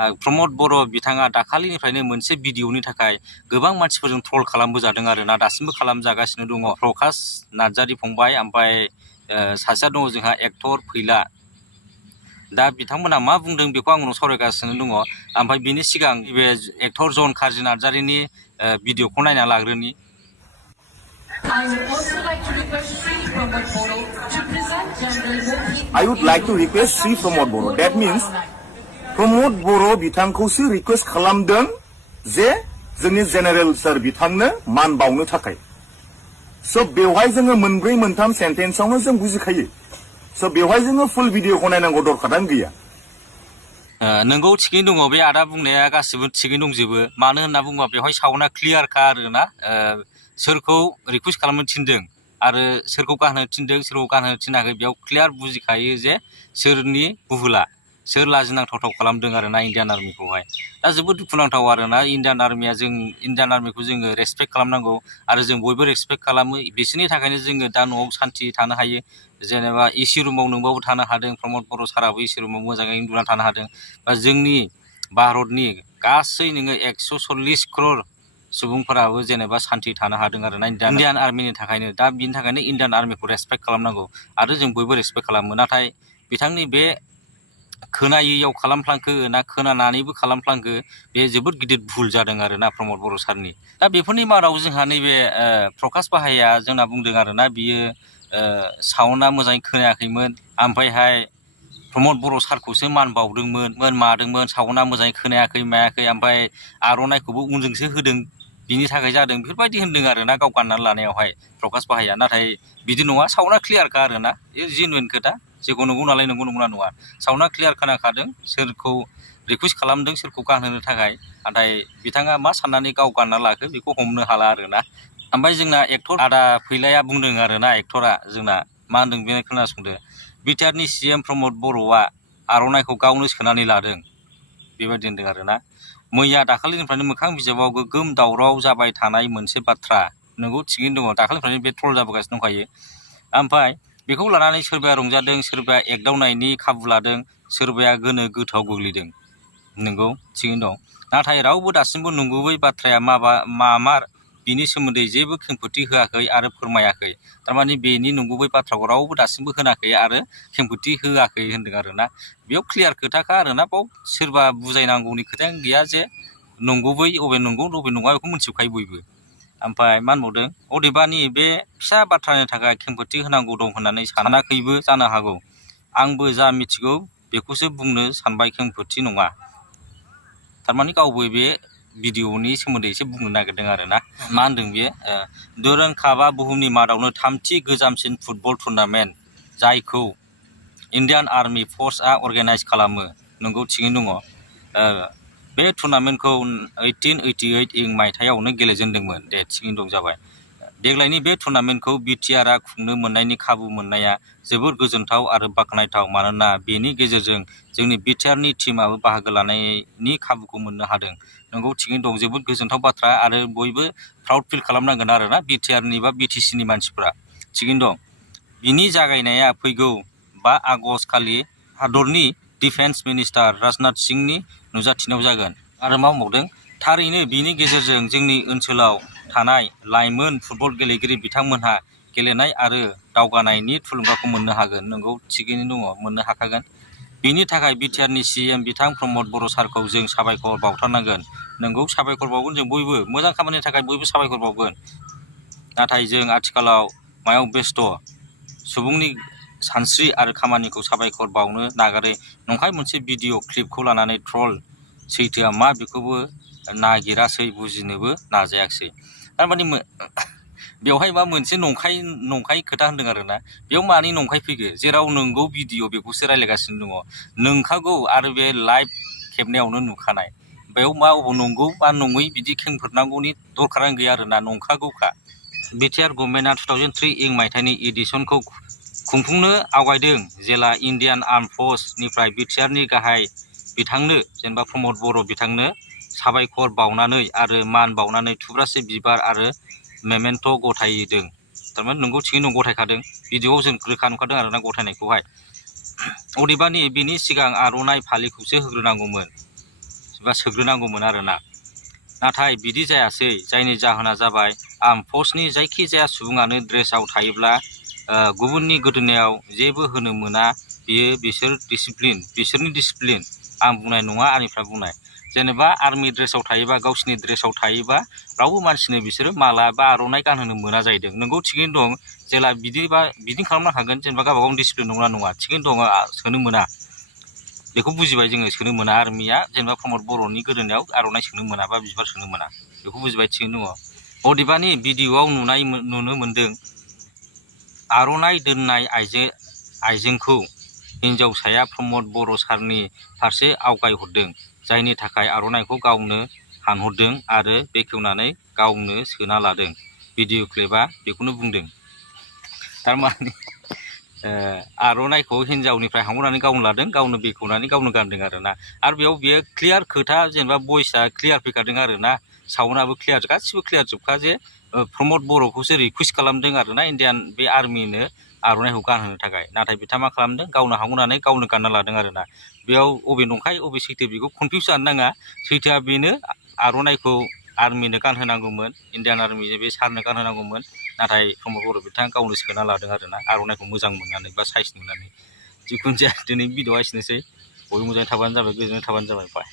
प्रमद बर' बिथाङा दाखालिनिफ्रायनो मोनसे भिडिअनि थाखाय गोबां मानसिफोरजों ट्रल खालामबोजादों आरोना दासिमबो खालामजागासिनो दङ। प्रकाश नार्जारी फंबाय ओमफ्राय सासेया दङ जोंहा एक्टर फैला। दा बिथांमोना मा बुंदों बेखौ आं उनाव सावरायगासिनो दङ। ओमफ्राय बिनि सिगां बे एक्टर जन काजि नार्जारीनि भिडिअखौ नायना लाग्रोनि। I would like to request Sri Pramod Boro. That means Pramod Boro बिथांखौसो रिक्वेस्ट खालामदों जे जोंनि जेनेरेल सार बिथांनो मान बावनो थाखाय। स' बेवहाय जोङो मोनब्रै मोनथाम सेन्टेन्सआवनो जों बुजिखायो। स' बेवहाय जोङो फुल भिडिअखौ नायनांगौ दरखारानो गैया। नोंगौ थिगैनो दङ, बे आदा बुंनाया गासिबो थिगैनो दंजोबो। मानो होनना बुङोबा बेवहाय साउन्डआ क्लियारखा आरोना। सोरखौ रिक्वेस्ट खालामनो थिनदों आरो सोरखौ गानहोनो थिनदों सोरखौ गानहोनो थिनाखै बेयाव क्लियार बुजिखायो जे सोरनि बुहुला सोर लाजिनांथाव खालामदों आरोना इण्डियान आर्मिखौहाय। दा जोबोद दुखुनांथाव आरोना इण्डियान आर्मिया इण्डियान आर्मिखौ जोङो रेसपेक्ट खालामनांगौ आरो जों बयबो रेसपेक्ट खालामो। बिसोरनि थाखायनो जोङो दा न'आव सान्थि थानो हायो। जेनेबा एसि रुमाव नोंबाबो थानो हादों, प्रमद बर' साराबो एसि रुमाव मोजाङै उन्दुनानै थानो हादों। बा जोंनि भारतनि गासै नोङो 140 क्रर सुबुंफोराबो जेनेबा सान्थि थानो हादों आरोना इण्डियान आर्मिनि थाखायनो। दा बिनि थाखायनो इण्डियान आर्मिखौ रेसपेक्ट खालामनांगौ आरो जों बयबो रेसपेक्ट खालामो। नाथाय बिथांनि बे खोनायैयाव खालामफ्लांखो ना खोनानानैबो खालामफ्लांखो बे जोबोद गिदिर भुल जादों आरोना प्रमद बर' सारनि। दा बेफोरनि मादाव जोंहा नैबे प्रकाश बाहाया जोंना बुंदों आरोना बियो साउन्डआ मोजाङै खोनायाखैमोन, ओमफ्रायहाय प्रमद बर' सारखौसो मान बावदोंमोन मादोंमोन, साउन्डआ मोजाङै खोनायाखै मायाखै, ओमफ्राय आर'नाइखौबो उनजोंसो होदों बिनि थाखाय जादों बेफोरबायदि होन्दों आरोना गाव गाननानै लानायावहाय प्रकाश बाहाया। नाथाय बिदि नङा, साउन्डआ क्लियारखा आरोना, बे जेनुइन खोथा। जेखौ नंगौ नालाय नंगौ, नंगौना नङा? साउन्डआ क्लियार खोनाखादों सोरखौ रिक्वेस्ट खालामदों सोरखौ गानहोनो थाखाय। नाथाय बिथाङा मा साननानै गाव गानना लाखो बेखौ हमनो हाला आरोना। ओमफ्राय जोंना एक्टर आदा फैलाया बुंदों आरोना, एक्टरा जोंना मा होनदों बेनो खोनासंदो। बिटिआरनि CM प्रमद बर'आ आर'नाइखौ गावनो सोनानै लादों बेबायदि होनदों आरोना। मैया दाखालिनिफ्रायनो मोखां बिजाबाव गोगोम दावराव जाबाय थानाय मोनसे बाथ्रा। नोंगौ थिगैनो दङ, दाखालिनिफ्रायनो बे ट्रल जाबोगासिनो दंखायो। ओमफ्राय बेखौ लानानै सोरबाया रंजादों, सोरबाया एगदावनायनि खाबु लादों, सोरबाया गोनो गोथोआव गोग्लैदों। नोंगौ थिगैनो दं, नाथाय रावबो दासिमबो नंगुबै बाथ्राया मामार बिनि सोमोन्दै जेबो खेंफोरथि होआखै आरो फोरमायाखै। थारमाने बेनि नंगुबै बाथ्राखौ रावबो दासिमबो होनाखै आरो खेंफोरथि होआखै होन्दों आरोना। बेयाव क्लियार खोथाखा आरोना, बाव सोरबा बुजायनांगौनि खोथायानो गैया जे नंगुबै अबे नंगौ अबे नङा बेखौ मिथिजोबखायो बयबो। ओमफ्राय मा होनबावदों, अदेबानि बे फिसा बाथ्रानि थाखाय खेंफोरथि होनांगौ दं होननानै सानाखैबो जानो हागौ। आंबो जा मिथिगौ बेखौसो बुंनो सानबाय, खेंफोरथि नङा। थारमाने गावबो बे भिडिअनि सोमोन्दै एसे बुंनो नागिरदों आरोना। मा होनदों बेयो, दुरान्ड कापआ बुहुमनि मादावनो 3थि गोजामसिन फुटबल टुर्नामेन्ट जायखौ इण्डियान आर्मि फर्सआ अर्गेनाइज खालामो। नोंगौ थिगैनो दङ, बे टुर्नामेन्टखौ 1888 मायथाइयावनो गेलेजेनदोंमोन। दे थिगैनो दं, जाबाय। देग्लायनि बे टुर्नामेन्टखौ बिटिआरआ खुंनो मोननायनि खाबु मोननाया जोबोद गोजोनथाव आरो बाख्नायथाव, मानोना बेनि गेजेरजों जोंनि बिटिआरनि टीमाबो बाहागो लानायनि खाबुखौ मोननो हादों। नोंगौ थिगैनो दं, जोबोद गोजोनथाव बाथ्रा आरो बयबो प्राउड फिल खालामनांगोन आरोना बिटिआरनि बा बिटिसिनि मानसिफ्रा। थिगैनो दं, बिनि जागायनाया फैगौ 5 आगस्ट खालि हादरनि डिफेन्स मिनिस्टार राजनाथ सिंहनि नुजाथिनायाव जागोन। आरो मा बुंबावदों, थारैनो बिनि गेजेरजों जोंनि ओनसोलाव थानाय लाइमोन फुटबल गेलेगिरि बिथांमोनहा गेलेनाय आरो दावगानायनि थुलुंगाखौ मोननो हागोन। नोंगौ थिगैनो दङ, मोननो हाखागोन। बिनि थाखाय बिटिआरनि CM बिथां प्रमद बर' सारखौ जों साबायखर बावथारनांगोन। नोंगौ साबायखर बावगोन जों बयबो, मोजां खामानिनि थाखाय बयबो साबायखर बावगोन। नाथाय जों आथिखालाव मायाव बेस्थ', सुबुंनि सानस्रि आरो खामानिखौ साबायखर बावनो नागारै नंखाय मोनसे भिडिअ' क्लिपखौ लानानै ट्रल। सैथोआ मा बेखौबो नागिरासै, बुजिनोबो नाजायाखिसै। थारमाने बेवहाय मा मोनसे नंखाय खोथा होन्दों आरोना। बेयाव मानि नंखाय फैखो, जेराव नंगौ भिडिअ' बेखौसो रायज्लायगासिनो दङ। नंखागौ आरो बे लाइभ खेबनायावनो नुखानाय, बेयाव मा अबाव नंगौ मा नङै बिदि खेंफोरनांगौनि दरखारानो गैया आरोना, नंखागौखा। बिटिआर गभर्नमेन्टआ 2003 मायथाइनि एडिशनखौ खुंफुंनो आवगायदों, जेला इण्डियान आर्म फर्सनिफ्राय बिटिआरनि गाहाय बिथांनो जेनेबा प्रमद बर' बिथांनो साबायखर बावनानै आरो मान बावनानै थुब्रासे बिबार आरो मेमेन्ट' गथायदों। थारमाने नंगौ थिगैनो गथायखादों, भिडिअ'आव जों रोखा नुखादों आरोना गथायनायखौहाय। अदेबानि बिनि सिगां आर'नाइ फालिखौसो होग्रोनांगौमोन। बा सोग्रोनांगौमोन आरोना नाथाय बिदि जायासै जायनि जाहोना जाबाय आर्म फर्सनि जायखिजाया सुबुङानो ड्रेसाव थायोब्ला गुबुननि गोदोनायाव जेबो होनो मोना बियो बिसोरनि डिसिप्लिन आं बुंनाय नङा आंनिफ्रा बुंनाय जेनेबा आर्मि ड्रेसाव थायोबा गावसिनि ड्रेसाव थायोबा रावबो मानसिनो बिसोरो माला बा आर'नाइ गानहोनो मोना जाहैदों नोंगौ थिगैनो दं जेला बिदि खालामनो हागोन जेनेबा गावबा गावनि डिसिप्लिन नंगौना नङा थिगैनो दङ सोनो मोना बेखौ बुजिबाय जोङो सोनो मोना आर्मिया जेनेबा प्रमद बर'नि गोदोनायाव आर'नाइ सोनो मोना बा बिबार सोनो मोना बेखौ बुजिबाय थिगैनो दङ अदेबानि भिडिअ'आव नुनो मोन्दों आर'नाइ दोननाय आइजेंखौ हिन्जावसाया प्रमद बर' सारनि फारसे आवगायहरदों जायनि थाखाय आर'नाइखौ गावनो हानहरदों आरो बेखेवनानै गावनो सोना लादों भिडिअ क्लिपआ बेखौनो बुंदों थारमाने आर'नाइखौ हिन्जावनिफ्राय हानहरनानै गावनो लादों गावनो बेखेवनानै गावनो गानदों आरोना आरो बेयो क्लियार खोथा जेनेबा भइसआ क्लियार फैखादों आरोना साउन्डआबो क्लियार गासिबो क्लियार जोबखा जे प्रमद बर'खौसो रिकुवेस्ट खालामदों आरोना इण्डियान बे आर्मिनो आर'नाइखौ गानहोनो थाखाय नाथाय बिथाङा मा खालामदों गावनो हानहरनानै गावनो गानना लादों आरोना बेयाव अबे नंखाय अबे सैथो बेखौ कनफिउस जानो नाङा सैथोआ बेनो आर'नाइखौ आर्मिनो गानहोनांगौमोन इण्डियान आर्मि बे सारनो गानहोनांगौमोन नाथाय प्रमद बर' बिथाङा गावनो सोना लादों आरोना आर'नाइखौ मोजां मोननानै बा साइज नुनानै जिखुनु जाया दिनै भिडिअ'आ एसेनोसै बयबो मोजाङै थाबानो जाबाय गोजोननाय थाबानो जाबाय बाय